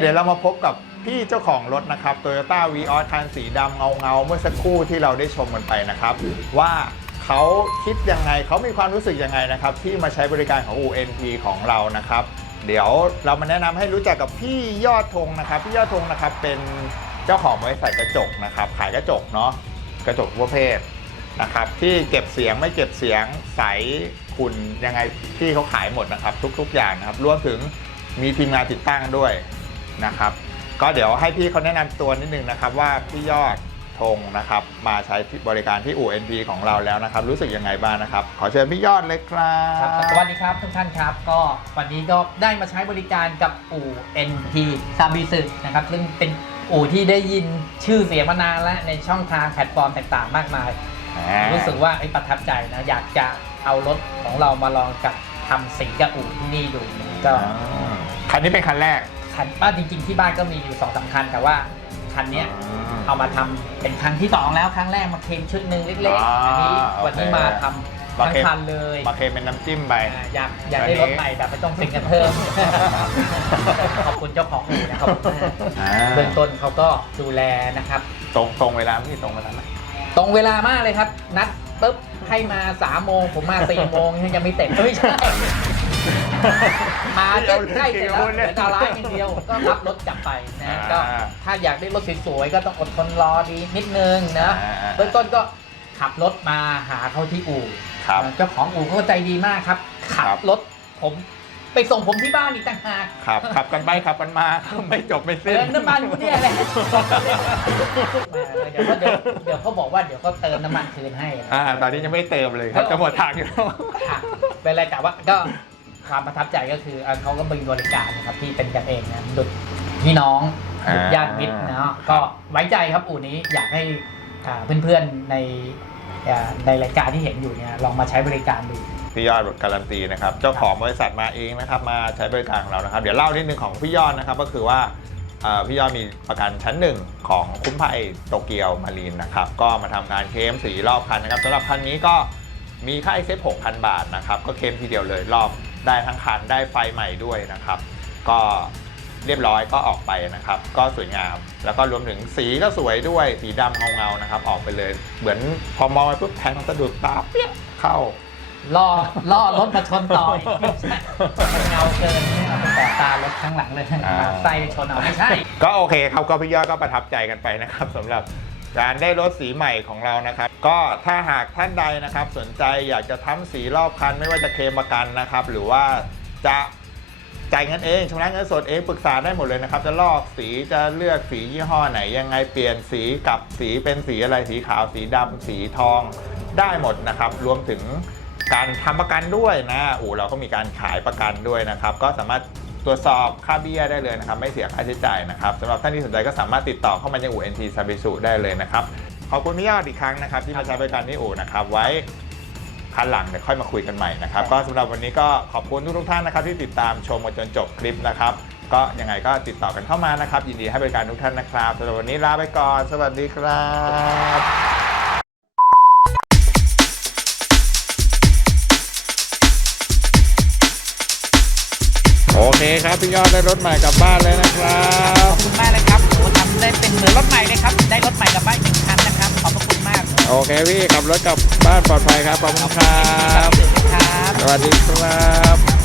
เดี๋ยวเรามาพบกับพี่เจ้าของรถนะครับ Toyota v ีออสคันสีดำเงาเงาเมื่อสักครู่ที่เราได้ชมกันไปนะครับ ว่าเขาคิดยังไงเขามีความรู้สึกยังไงนะครับ ที่มาใช้บริการของ UNP ของเรานะครับ เดี๋ยวเรามาแนะนำให้รู้จักกับพี่ยอดธงนะครับพี่ยอดธงนะครับเป็นเจ้าของบริษัทกระจกนะครับ ขายกระจกเนาะกระจกทั่วเพศนะครับที่เก็บเสียงไม่เก็บเสียงใสคุณยังไงพี่เขาขายหมดนะครับ ทุก ๆ อย่างนะครับรวมถึงมีทีมงานติดตั้งด้วย นะครับ ก็เดี๋ยวให้พี่เขาแนะนำตัวนิดนึงนะครับ ว่าพี่ยอดธงนะครับ มาใช้บริการที่ UNP ของเราแล้วนะครับ รู้สึกยังไงบ้างนะครับ ขอเชิญพี่ยอดเลยครัครับบสวัสดีครับทุกท่านครับ ก็วันนี้ก็ได้มาใช้บริการกับอู่ NT ซาบิสึนะครับ ซึ่งเป็นอู่ที่ได้ยินชื่อเสียงมานานแล้วในช่องทางแพลตฟอร์มต่างๆ มากมาย รู้สึกว่าไอ้ยประทับใจนะ อยากจะเอารถของเรามาลองกับทำสีกับอู่ที่นี่ดูก็ อ่าคันนี้เป็นคันแรก คันบ้านจริง ๆ ที่บ้านก็มีอยู่สองสามคัน แต่ว่าคันเนี้ยเอามาทำเป็นครั้งที่สองแล้วครั้งแรกมาเคลมชุดหนึ่งเล็กๆอันนี้วันนี้มาทำมาทั้งเคลม คันเลยมาเคเป็นน้ำจิ้มไป อ่าอยากอยากได้รถใหม่แต่ไม่ต้องเซ็นกันเพิ่ม ขอบคุณเจ้าของอู่นะครับผมอ่า เบื้องต้นเขาก็ดูแลนะครับ ตรงตรงเวลาพี่ตรงเวลาไหม ตรงเวลามากเลยครับ นัดปุ๊บให้มา3ามโมงผมมา4ี่โมงยังไม่เสร็จเอ้ยไม่ใช่ มาใกล้ใกล้เสร็จแล้วเหลือดาร้ายอย่างเดียวก็รับรถกลับไปนะก็ถ้าอยากได้รถสวยๆก็ต้องอดทนรอดีนิดนึงนะอ่าเบื้องต้นก็ขับรถมาหาเขาที่อู่ครับเจ้าของอู่เขาใจดีมากครับ ขัครับบรถผมไปส่งผมที่บ้านอีกต่างหากครับขับกันไปขับกันมาไม่จบไม่เติสิ้นมน้ำมันกูเนี่ยแหละเดี๋ยวเขาเดี๋ยวเดี๋ยวเขาบอกว่าเดี๋ยวเขาเติมน้ำมันคืนให้อ่าตอนนี้ยังไม่เติมเลยครับจะหมดทางอยู่แล้วค่ะเป็นไรแต่ว่าก็ ความประทับใจก็คือเอ่อเขาก็บริบริการนะครับที่เป็นกันเองนะดุดพี่น้องดุดญาติมิตรเนาะก็ไว้ใจครับอู่นี้อยากให้อ่าเพื่อนๆในอ่าในรายการที่เห็นอยู่เนี่ยลองมาใช้บริการดู พี่ยอดการันตีนะครับ เจ้าของบริษัทมาเองนะครับ มาใช้บริการของเรานะครับ เดี๋ยวเล่านิดนึงของพี่ยอดนะครับ ก็คือว่าเอ่อพี่ยอดมีประกันชั้นหนึ่งของคุ้มภัยโตเกียวมารีนนะครับ ก็มาทำการเคลมสีรอบคันนะครับสำหรับคันนี้ก็มีค่า e x c e s 6,000 บาทนะครับ ก็เคลมทีเดียวเลยรอบ ได้ทั้งคันได้ไฟใหม่ด้วยนะครับ ก็เรียบร้อยก็ออกไปนะครับ ก็สวยงาม แล้วก็รวมถึงสีก็สวยด้วยสีดำเงาๆนะครับ ออกไปเลย เหมือนพอมองไปปุ๊บแทงสะดุดตาเปี้ยเข้าล่อล่อรถมาชนต่อยไม่ใช่มันเงาเกินนี่เอาไปต่อตารถข้างหลังเลยอ่าใส่ชนเอาไม่ใช่ ก็โอเคครับก็พี่ยอดก็ประทับใจกันไปนะครับสำหรับ การได้รถสีใหม่ของเรานะครับ ก็ถ้าหากท่านใดนะครับ สนใจอยากจะทำสีรอบคัน ไม่ว่าจะเคลมประกันนะครับ หรือว่าจะจ่ายเงินเองชำระเงินสดเองปรึกษาได้หมดเลยนะครับ จะลอกสีจะเลือกสียี่ห้อไหน ยังไงเปลี่ยนสีกับสีเป็นสีอะไรสีขาวสีดำสีทองได้หมดนะครับ รวมถึงการทำประกันด้วยนะอู่เราก็มีการขายประกันด้วยนะครับ ก็สามารถ ตรวจสอบค่าเบี้ยได้เลยนะครับ ไม่เสียค่าใช้จ่ายนะครับสำหรับท่านที่สนใจก็สามารถติดต่อเข้ามายังอู่ NT ซาบิสุได้เลยนะครับ ขอบคุณพี่ยอดอีกครั้งนะครับ ที่มาใช้บริการที่อู่นะครับ ไว้คันหลังเดี๋ยวค่อยมาคุยกันใหม่นะครับ ก็สำหรับวันนี้ก็ขอบคุณทุกๆท่านนะครับ ที่ติดตามชมมาจนจบคลิปนะครับ ก็ยังไงก็ติดต่อกันเข้ามานะครับ ยินดีให้บริการทุกท่านนะครับสำหรับวันนี้ลาไปก่อน สวัสดีครับ เคครับพี่ยอดได้รถใหม่กลับบ้านเลยนะครับขอบคุณมากเลยครับโอ้ทำได้เป็นเหมือนรถใหม่เลยครับ ได้รถใหม่กลับบ้านอีกหนึ่งคันนะครับ ขอบพระคุณมากโอเคพี่ขับรถกลับบ้านปลอดภัยครับขอบคุณครับครับสวัสดีครับ